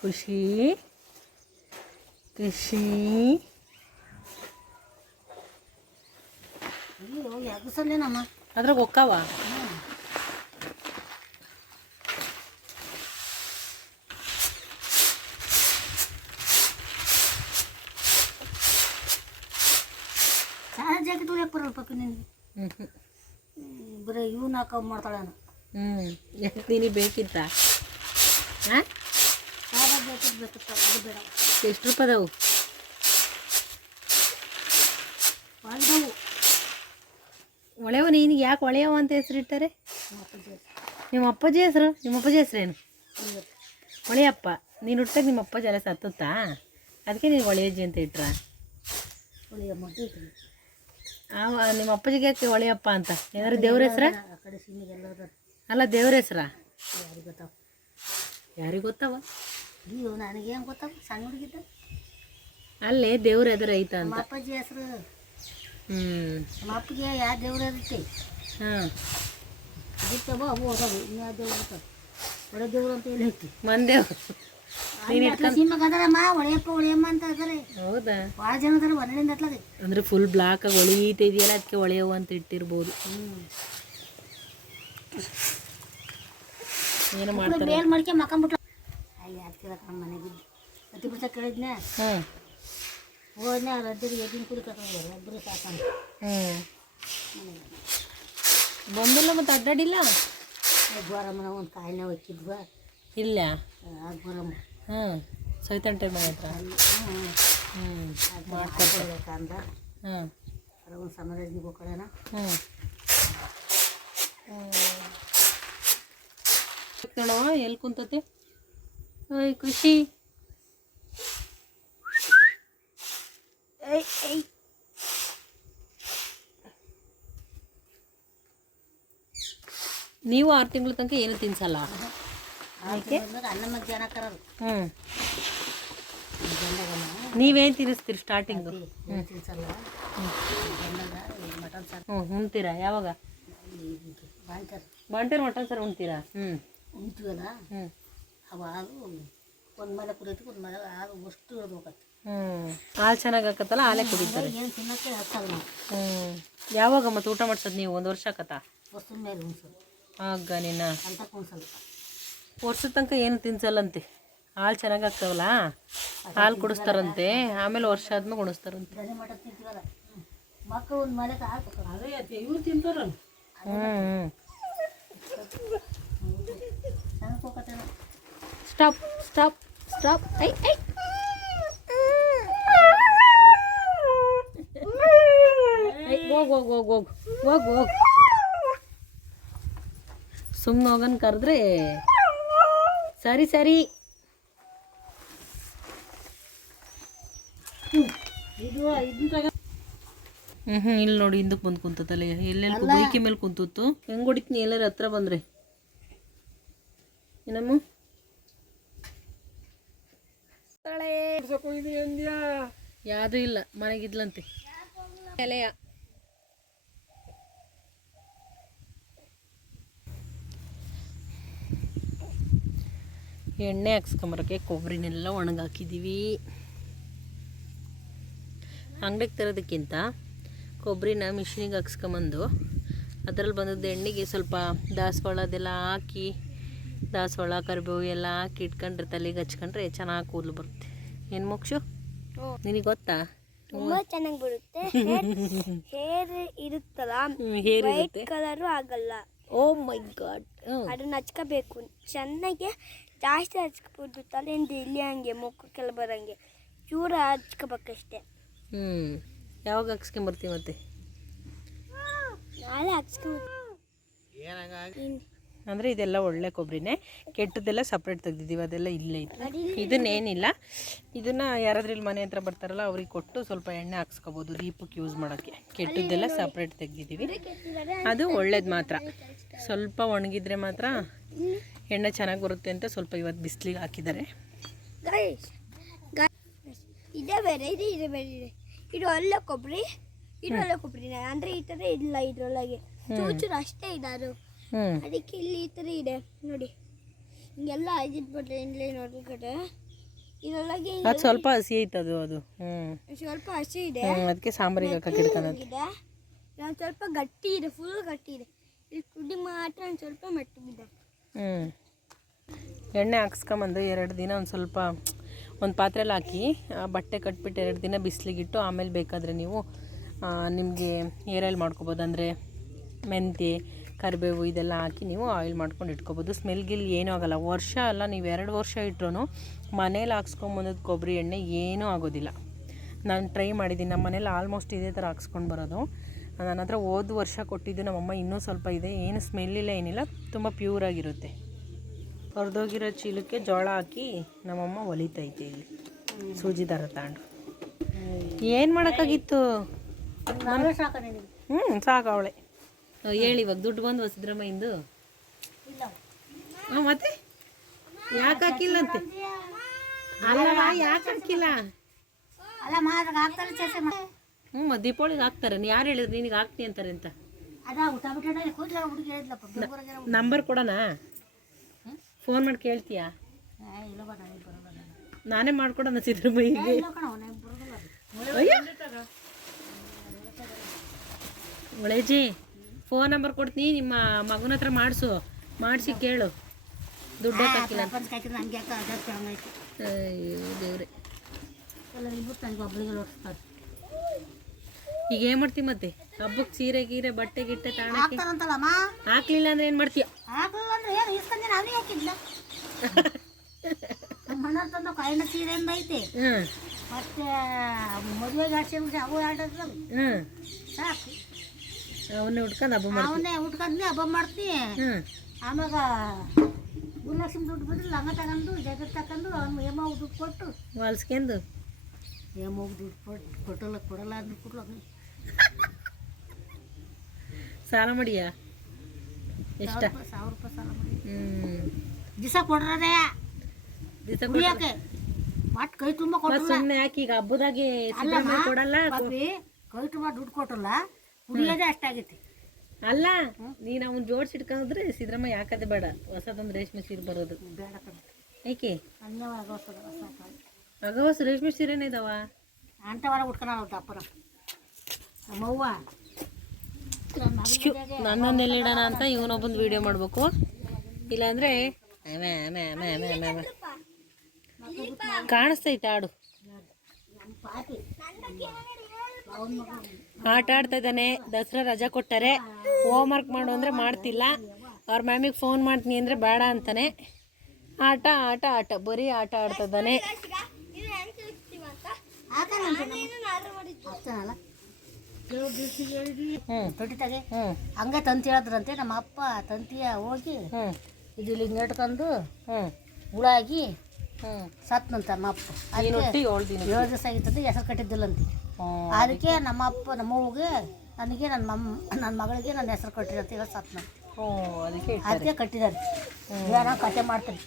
ಖುಷಿ ಖುಷಿ ಅಯ್ಯೋ ಎಗಸಲ್ಲೇನಮ್ಮ ಅದ್ರಾಗ ಒಕ್ಕವ ಸಾಲ ಜಾಕೆಟ್ ಹೊಡ್ಯಕ್ಕೆ ಬರಲ್ಲ ಪಪ್ಪಿ ನಿನಗೆ ಹ್ಞೂ ಹ್ಞೂ ಬರೀ ಇವನ್ನ ಹಾಕ ಮಾಡ್ತಾಳೇನು ಹ್ಞೂ ಯಾಕೆ ನಿನಗೆ ಬೇಕಿತ್ತಾ ಹಾಂ ಸಾಲ ಜಾಕೆಟ್ ಬೇಕಪ್ಪ ಅದು ಬೇಡ ಎಷ್ಟು ರೂಪಾಯಿ ಅದಾವು ಬಾಳ್ದವು ಒಳೆವ ನೀನು ಯಾಕೆ ಒಳೆಯವ ಅಂತ ಹೆಸರಿಟ್ಟಾರೆ ಇಟ್ಟರೆ? ನಿಮ್ಮ ಅಪ್ಪಾಜಿ ಹೆಸರು? ನಿಮ್ಮ ಅಪ್ಪಾಜಿ ಹೆಸರೇನು. ಒಳೆಯಪ್ಪ ನೀನು ಹುಟ್ಟಾಗ ನಿಮ್ಮ ಅಪ್ಪಾಜಿ ಎಲ್ಲ ಸತ್ತುತ್ತಾ? ಅದಕ್ಕೆ ನೀನು ಒಳೆಯಜ್ಜಿ ಅಂತ ಇಟ್ರ? ನಿಮ್ಮ ಅಪ್ಪಾಜಿಗೆ ಯಾಕೆ ಒಳೆಯಪ್ಪ ಅಂತ? ಏನಾದ್ರು ದೇವ್ರ ಹೆಸ್ರ? ಅಲ್ಲ ದೇವ್ರ ಹೆಸ್ರಾ? ಯಾರಿಗೆ ಗೊತ್ತಾವ? ಯಾರಿಗೆ ನನಗೆ ಅಯ್ಯೋ ನನಗೇನು ಗೊತ್ತಾವ ಸಣ್ಣ ಹುಡುಗಿದ್ದ? ಅಲ್ಲೇ ದೇವ್ರ ಎದುರು ಐತ ನಮ್ಮ ಅಂತ. ಅಪ್ಪಾಜಿ ಹೆಸರು. ಹ್ಮ್. ನಮ್ಮ ಅಪ್ಪಗೆ ಯಾವ ದೇವ್ರು ಇರುತ್ತೆ ಹಾಂ. ಇರ್ತವ ಅವು ಅದಾವು. ಇನ್ನು ಯಾವ ದೇವ್ರು ಇರ್ತಾವೆ ಒಳ್ಳೆ ದೇವ್ರು ಅಂತ ಹೇಳಿ ಐತಿ ಮಂದೇವ್ ಅದಾರಮ್ಮ ಅಂತ ಅದಾರೆ ಹೌದಾ? ಭಾಳ ಜನ ಅದಾರ ಹತ್ಲದೆ ಅಂದ್ರೆ ಫುಲ್ ಬ್ಲಾಕ್ ಆಗಿ ಒಳಿತಿದೆಯಲ್ಲ ಅದಕ್ಕೆ ಒಳೆಯವು ಅಂತ ಇಟ್ಟಿರ್ಬೋದು. ಹ್ಞೂ ಏನು ಮಾಡ್ತಾರೆ? ಮೇಲ್ ಮಾಡ್ಕೆ ಮಕ್ಕಂಬಿಟ್ಲ ನಮ್ಮ ಮನೆಗಿದ್ದು ಅತಿ ಹ್ಞೂ ಸಾಕಂತ. ಬಂದಿಲ್ಲ ಮತ್ತು ಅಡ್ಡಾಡಿಲ್ಲ? ಗೋರಮ್ಮನ ಒಂದು ಕಾಯಿನ ಒಕ್ಕಿದ್ವ ಇಲ್ಲ? ಆ ಗೋರಮ್ಮ ಹಾಂ ಸವಿತಂಟೆ ಮನೆ ಹತ್ರ? ಹ್ಞೂ ಮಾಡ್ಕೊಡ್ಬೇಕಂದ. ಹಾಂ ಒಂದು ಸಮಾರಾಜ್ನಿಗೆ ಹೋಗೋಣ ಹ್ಞೂ ನೋಡವ ಎಲ್ಲಿ ಕುಂತತಿ? ಓಯ್ ಖುಷಿ ಏಯ್ ಏಯ್ ನೀವು ಆರು ತಿಂಗಳ ತನಕ ಏನು ತಿನ್ಸಲ್ಲ ಅನ್ನ ಮಧ್ಯಾಹ್ನ ಕರೋದು ಹ್ಞೂ ನೀವೇನು ತಿನ್ನಿಸ್ತೀರಿ ಸ್ಟಾರ್ಟಿಂಗು ಏನು ತಿನ್ಸಲ್ಲ ಗಂಡಗ ಮಟನ್ ಸಾರು ಹ್ಞೂ ಉಣ್ತೀರಾ ಯಾವಾಗ ಬಾಯ್ತಾರೆ ಬಾಂಟೇರ್ ಮಟನ್ ಸರ್ ಉಣ್ತೀರಾ ಹ್ಞೂ ಉಂತೀವಲ್ಲ ಹ್ಞೂ ಅವಾಗ ಒಂದು ಮಲೆ ಕುಡಿಯೈತಿ ಒಂದು ಮಲೆ ಆಗ ಅಷ್ಟು ಇರ್ಬೇಕತ್ತು ಹ್ಞೂ ಹಾಲು ಚೆನ್ನಾಗಿ ಹಾಕತ್ತಲ್ಲ ಹಾಲೇ ಕುಡಿತಾರೆ. ಏನು ತಿನ್ನಕ್ಕೆ ಹತ್ತಲ್ಲ ಹ್ಞೂ ಯಾವಾಗ ಮತ್ತೆ ಊಟ ಮಾಡ್ಸೋದು ನೀವು? ಒಂದು ವರ್ಷ ಆಕತ್ತಾ? ವಸ್ತು ಮೇಲೆ ಉಣ್ಸೋದು ಆಗ ನಿನ್ನ ಅಂತ ಉಣ್ಸಲ್ಲ ವರ್ಷದ ತನಕ ಏನು ತಿನ್ಸಲ್ಲಂತೆ? ಹಾಲು ಚೆನ್ನಾಗಿ ಆಗ್ತಾವಲ್ಲ ಹಾಲು ಕುಡಿಸ್ತಾರಂತೆ ಆಮೇಲೆ ವರ್ಷ ಆದ್ಮೇಲೆ ಉಣಿಸ್ತಾರಂತೆ. ತಿಂತೀವಲ್ಲ? ಮಕ್ಕಳು ಒಂದು ಹಾಕ್ಬೇಕು. ಅದೇ ಇವ್ರು ತಿಂತಾರಲ್ಲ. ಹ್ಞೂ ಹ್ಞೂ ಸಣ್ಣಕ್ಕೆ ಹೋಗತ್ತೇನೋ ಸ್ಟಾಪ್ ಸ್ಟಾಪ್ ಸ್ಟಾಪ್ ಐ ಐ ಹೋಗ್ ಹೋಗ್ ಹೋಗ್ ಹೋಗ್ ಹೋಗ್ ಹೋಗ್ ಸುಮ್ಮನೆ ಹೋಗನ್ ಕರೆದ್ರೆ. ಸರಿ ಸರಿ. ಹ್ಮ್ ಹ್ಞೂ ಇಲ್ಲಿ ನೋಡಿ ಹಿಂದಕ್ಕೆ ಬಂದು ಕುಂತತಲ್ಲ ಎಲ್ಲೆಲ್ಲಿ ಬೈಕಿ ಮೇಲೆ ಕುಂತಿತ್ತು. ಹೆಂಗೆ ಹೊಡಿತೀನಿ? ಎಲ್ಲರ ಹತ್ರ ಬಂದ್ರೆ. ಏನಮ್ಮ? ಯಾವುದು ಇಲ್ಲ, ಮನೆಗಿದ್ಲಂತೆ. ಎಲೆಯ. ಎಣ್ಣೆ ಹಾಕ್ಸ್ಕೊಂಬರಕ್ಕೆ ಕೊಬ್ಬರಿನೆಲ್ಲ ಒಣಗಾಕಿದ್ದೀವಿ ಅಂಗಡಿಗೆ ತರೋದಕ್ಕಿಂತ ಕೊಬ್ಬರಿನ ಮಿಷಿನಿಗೆ ಹಾಕ್ಸ್ಕೊಂಬಂದು ಅದರಲ್ಲಿ ಬಂದದ್ದು ಎಣ್ಣೆಗೆ ಸ್ವಲ್ಪ ದಾಸವಾಳ ಅದೆಲ್ಲ ಹಾಕಿ, ದಾಸವಾಳ, ಕರಿಬೇವು ಎಲ್ಲ ಹಾಕಿ ಇಟ್ಕೊಂಡ್ರೆ ತಲೆಗೆ ಹಚ್ಕೊಂಡ್ರೆ ಚೆನ್ನಾಗಿ ಕೂದಲು ಬರುತ್ತೆ. ಏನು ಮೋಕ್ಷು? ನಿನಗೆ ಗೊತ್ತಾ? ತುಂಬಾ ಚೆನ್ನಾಗಿ ಬರುತ್ತೆ. ಹೇರ್ ಇರುತ್ತಲ್ಲ ಹೇರ್ ವೈಟ್ ಇರುತ್ತೆ. ಕಲರು ಆಗಲ್ಲ. ಓ ಮೈ ಗಾಡ್ ಅದನ್ನ ಹಚ್ಕೋಬೇಕು. ಚೆನ್ನಾಗಿ ಜಾಸ್ತಿ ಹಚ್ಕೋಬೋದು ತಲೆಯಿಂದ ಇಲ್ಲಿ ಹಂಗೆ ಮುಖಕ್ಕೆಲ್ಲ ಬರಂಗೆ. ಚೂರ ಹಚ್ಕೋಬೇಕಷ್ಟೆ. ಹ್ಮ್. ಯಾವಾಗ ಹಾಕ್ಸ್ಕೊಂಬರ್ತೀವಿ ಮತ್ತೆ? ನಾಳೆ ಹಚ್ಕೋಬೇಕು ಅಂದರೆ ಇದೆಲ್ಲ ಒಳ್ಳೆ ಕೊಬ್ಬರಿನೇ ಕೆಟ್ಟದೆಲ್ಲ ಸಪ್ರೇಟ್ ತೆಗೆದಿದ್ದೀವಿ ಅದೆಲ್ಲ ಇಲ್ಲೇ ಇತ್ತು. ಇದನ್ನೇನಿಲ್ಲ. ಇದನ್ನು ಯಾರಾದ್ರೂ ಇಲ್ಲಿ ಮನೆ ಹತ್ರ ಬರ್ತಾರಲ್ಲ ಅವ್ರಿಗೆ ಕೊಟ್ಟು ಸ್ವಲ್ಪ ಎಣ್ಣೆ ಹಾಕ್ಸ್ಕೊಬೋದು ದೀಪಕ್ಕೆ ಯೂಸ್ ಮಾಡೋಕ್ಕೆ. ಕೆಟ್ಟದ್ದೆಲ್ಲ ಸಪ್ರೇಟ್ ತೆಗ್ದಿದ್ದೀವಿ. ಅದು ಒಳ್ಳೇದು ಮಾತ್ರ. ಸ್ವಲ್ಪ ಒಣಗಿದ್ರೆ ಮಾತ್ರ ಎಣ್ಣೆ ಚೆನ್ನಾಗಿ ಬರುತ್ತೆ ಅಂತ ಸ್ವಲ್ಪ ಇವತ್ತು ಬಿಸಿಲಿಗೆ ಹಾಕಿದ್ದಾರೆ. ಇದೇ ಬೇರೆ ಇದೆ ಇದೆ ಬೇರೆ ಇದೆ. ಇದು ಒಳ್ಳೆ ಕೊಬ್ಬರಿ ಇದು ಒಳ್ಳೆ ಕೊಬ್ಬರಿ ಅಂದರೆ ಈ ಥರ ಇಲ್ಲ ಇದ್ರೊಳಗೆ. ಚೂಚೂರು ಅಷ್ಟೇ ಇದಾರು ಅದಕ್ಕೆ ಇಲ್ಲಿ ಈ ಥರ ಇದೆ. ನೋಡಿ ಹಿಂಗೆಲ್ಲ ಆಗಿದ್ಬಿಟ್ರೆ ಇಲ್ಲಿ ನೋಡಿ ಕಡೆ ಇದರೊಳಗೆ ಅದು ಸ್ವಲ್ಪ ಹಸಿ ಐತೆ ಅದು. ಅದು ಹ್ಞೂ ಸ್ವಲ್ಪ ಹಸಿ ಇದೆ. ಅದಕ್ಕೆ ಸಾಂಬಾರಿಗೆ ಹಾಕಕ್ಕೆ ಇಡ್ಕೊಳತ್ತೆ ಇದೆ. ಒಂದು ಸ್ವಲ್ಪ ಗಟ್ಟಿ ಇದೆ ಫುಲ್ ಗಟ್ಟಿ ಇದೆ. ಇಲ್ಲಿ ಕುಡಿ ಮಾತ್ರ ಒಂದು ಸ್ವಲ್ಪ ಮೆಟ್ಟಗಿದೆ ಹ್ಞೂ ಎಣ್ಣೆ ಹಾಕ್ಸ್ಕೊಂಬಂದು ಎರಡು ದಿನ ಒಂದು ಸ್ವಲ್ಪ ಒಂದು ಪಾತ್ರೆಲಿ ಹಾಕಿ ಬಟ್ಟೆ ಕಟ್ಬಿಟ್ಟು ಎರಡು ದಿನ ಬಿಸಿಲಿಗಿಟ್ಟು ಆಮೇಲೆ ಬೇಕಾದರೆ ನೀವು ನಿಮಗೆ ಏರಲ್ಲಿ ಮಾಡ್ಕೊಬೋದು. ಅಂದರೆ ಮೆಂತ್ಯ ಕರಿಬೇವು ಇದೆಲ್ಲ ಹಾಕಿ ನೀವು ಆಯಿಲ್ ಮಾಡ್ಕೊಂಡು ಇಟ್ಕೋಬೋದು. ಸ್ಮೆಲ್ ಗಿಲ್ ಏನೂ ಆಗೋಲ್ಲ. ವರ್ಷ ಅಲ್ಲ ನೀವು ಎರಡು ವರ್ಷ ಇಟ್ರೂ ಮನೇಲಿ ಹಾಕ್ಸ್ಕೊಂಬಂದದ್ದು ಕೊಬ್ಬರಿ ಎಣ್ಣೆ ಏನೂ ಆಗೋದಿಲ್ಲ. ನಾನು ಟ್ರೈ ಮಾಡಿದ್ದೀನಿ ನಮ್ಮ ಮನೇಲಿ ಆಲ್ಮೋಸ್ಟ್ ಇದೇ ಥರ ಹಾಕ್ಸ್ಕೊಂಡು ಬರೋದು. ನನ್ನ ಹತ್ರ ಹೋದ ವರ್ಷ ಕೊಟ್ಟಿದ್ದು ನಮ್ಮಮ್ಮ ಇನ್ನೂ ಸ್ವಲ್ಪ ಇದೆ. ಏನು ಸ್ಮೆಲ್ ಇಲ್ಲ ಏನಿಲ್ಲ. ತುಂಬ ಪ್ಯೂರಾಗಿರುತ್ತೆ ಹೊರದೋಗಿರೋ ಚೀಲಕ್ಕೆ ಜೋಳ ಹಾಕಿ ನಮ್ಮಮ್ಮ ಹೊಲಿತೈತೆ ಇಲ್ಲಿ. ಸೂಜಿ ದಾರ ತಗೊಂಡು ಏನು ಮಾಡೋಕ್ಕಾಗಿತ್ತು? ಹ್ಞೂ ಸಾಕು ಅವಳೆ. ಹೇಳಿ ಇವಾಗ ದುಡ್ಡು ಬಂದು ಸಿದ್ದರಾಮಯ್ಯಂದು? ಇಂದು ಹಾಂ ಮತ್ತೆ? ಯಾಕೆ ಹಾಕಿಲ್ಲಂತೆ? ಅಲ್ಲವಾ ಯಾಕೆ ಹಾಕಿಲ್ಲ? ಹ್ಞೂ ಮತ್ತೆ ದೀಪಾವಳಿಗೆ ಹಾಕ್ತಾರೆ. ನೀ ಯಾರು ಹೇಳಿದ್ರು ನಿನಗೆ ಹಾಕ್ತೀನಿ ಅಂತಾರೆ ಅಂತ? ನಂಬರ್ ಕೊಡೋಣ ಫೋನ್ ಮಾಡಿ ಕೇಳ್ತೀಯಾ? ನಾನೇ ಮಾಡ್ಕೊಡೋಣ ಸಿದ್ದರಾಮಯ್ಯಗೆ. ಒಳೇಜಿ ಫೋನ್ ನಂಬರ್ ಕೊಡ್ತೀನಿ ನಿಮ್ಮ ಮಗನ ಹತ್ರ ಮಾಡಿಸು. ಮಾಡಿಸಿ ಕೇಳು. ದುಡ್ಡು ಹಾಕಿಲ್ಲ. ದೇವ್ರೆ. ಈಗ ಏನು ಮಾಡ್ತೀವಿ ಮತ್ತೆ? ಹಬ್ಬಕ್ಕೆ ಸೀರೆ ಗೀರೆ ಬಟ್ಟೆ ಗಿಟ್ಟೆ ತಾಣಕ್ಕೆ? ಹಾಕ್ಲಿಲ್ಲ ಅಂದ್ರೆ ಏನು ಮಾಡ್ತೀಯ? ಸೀರೆ ಐತಿ. ಮತ್ತೆ ಮದುವೆಗೆ ಜಾಸ್ತಿ ಅವು. ಹ್ಞೂ ಸಾಕು. ಅವನ್ನೇ ಉಟ್ಕೊಂಡು ಹಬ್ಬ ಮಾಡಿ ಅವನ್ನೇ ಉಟ್ಕೊಂಡ್ನಿ ಹಬ್ಬ ಮಾಡ್ತೀನಿ. ಹ್ಞೂ ಆಮ್ಯಾಗ ಗುರುಲಕ್ಷ್ಮಿ ದುಡ್ಡು ಬಿಟ್ಟು ಲಂಗ ತಗೊಂಡು ಜಗ ತಗೊಂಡು ಅವ್ನು ಏಮ ದುಡ್ಡು ಕೊಟ್ಟು. ಹೊಲ್ಸ್ಕೊಂಡು ಏಮ ದುಡ್ಡು ಕೊಟ್ಟು ಕೊಟ್ಟಲ್ಲ ಕೊಡಲ್ಲ ಅಂದ್ರೆ ಕೊಡಲ್ಲ ಸಾಲ ಮಾಡಿಯಾ? ಎಷ್ಟ? ಸಾವಿರ ರೂಪಾಯಿ ಸಾಲ ಮಾಡಿ. ಹ್ಞೂ ದಿವಸ ಕೊಡ್ರದೇ? ದಿವಸ ಕುಡಿಯೋಕೆ ಮತ್ತೆ ಕೈ ತುಂಬ ಕೊಟ್ಟು ಸುಮ್ಮನೆ ಯಾಕೆ ಈಗ ಹಬ್ಬದಾಗೆ ಕೊಡಲ್ಲ ಕೈ ತುಂಬ ದುಡ್ಡು ಕೊಟ್ಟಲ್ಲ? ಅಷ್ಟಾಗೈತಿ ಅಲ್ಲ ನೀನು ಅವ್ನು ಜೋಡ್ಸಿ ಇಟ್ಕೊಂಡ್ರೆ ಸಿದ್ದರಾಮಯ್ಯ ಯಾಕದೆ ಬೇಡ? ಹೊಸದೊಂದು ರೇಷ್ಮೆ ಸೀರೆ ಬರೋದು. ಬೇಡ ಕಣ. ಏಕೆ? ಅನ್ಯವಾಗ ಹೊಸದ ಹೊಸ ಆಗ ಹೊಸ ರೇಷ್ಮೆ ಸೀರೆನೇ ಇದಾವ? ಅಂಥವರ ಉಟ್ಕೊಳ ದಪ್ಪರ ನಮ್ಮವ್ವ. ನನ್ನನ್ನೆಲ್ಲಿಡೋಣ ಅಂತ ಇವನೊಬ್ಬಂದು ವಿಡಿಯೋ ಮಾಡಬೇಕು. ಇಲ್ಲಾಂದ್ರೆ ಆಮೆ, ಆಮೆ, ಆಮೆ, ಆಮೆ, ಆಮೆ, ಆಮೆ. ಕಾಣಿಸ್ತೈತೆ ಆಡು. ಪಾಪಿ ಆಟ ಆಡ್ತಾ ಇದ್ದಾನೆ. ದಸರಾ ರಜಾ ಕೊಟ್ಟಾರೆ. ಹೋಮ್ ವರ್ಕ್ ಮಾಡು ಅಂದರೆ ಮಾಡ್ತಿಲ್ಲ. ಅವ್ರ ಮ್ಯಾಮಿಗೆ ಫೋನ್ ಮಾಡ್ತೀನಿ ಅಂದರೆ ಬೇಡ ಅಂತಾನೆ. ಆಟ ಆಟ ಆಟ. ಬರೀ ಆಟ ಆಡ್ತಾ ಇದ್ದಾನೆ. ಇದು ಹೆಂಗ್ ಹ್ಞೂ ತಂತಿ ಹೇಳಿದ್ರಂತೆ. ನಮ್ಮ ಅಪ್ಪ ತಂತಿಯ ಹೋಗಿ ಇದು ಇಲ್ಲಿ ನೆಟ್ಕೊಂಡು ಹುಳಾಗಿ ಸತ್ನಂತ ನಮ್ಮ ಅಪ್ಪ. ಏಳು ದಿವಸ ಆಗಿತ್ತಂತೆ. ಹೆಸರು ಕಟ್ಟಿದ್ದಿಲ್ಲಂತೆ. ಅದಕ್ಕೆ ನಮ್ಮ ಅಪ್ಪ ನಮ್ಮ ನನಗೆ ನನ್ನ ಮಮ್ಮ ನನ್ನ ಮಗಳಿಗೆ ನನ್ನ ಹೆಸರು ಕಟ್ಟಿರಂತ ಹೇಳಿ ಸತ್ನಂತೆ ಹ್ಞೂ ಅದಕ್ಕೆ ಅದಕ್ಕೆ ಕಟ್ಟಿದ್ದಾರೆ. ಕತೆ ಮಾಡ್ತಾರೆ.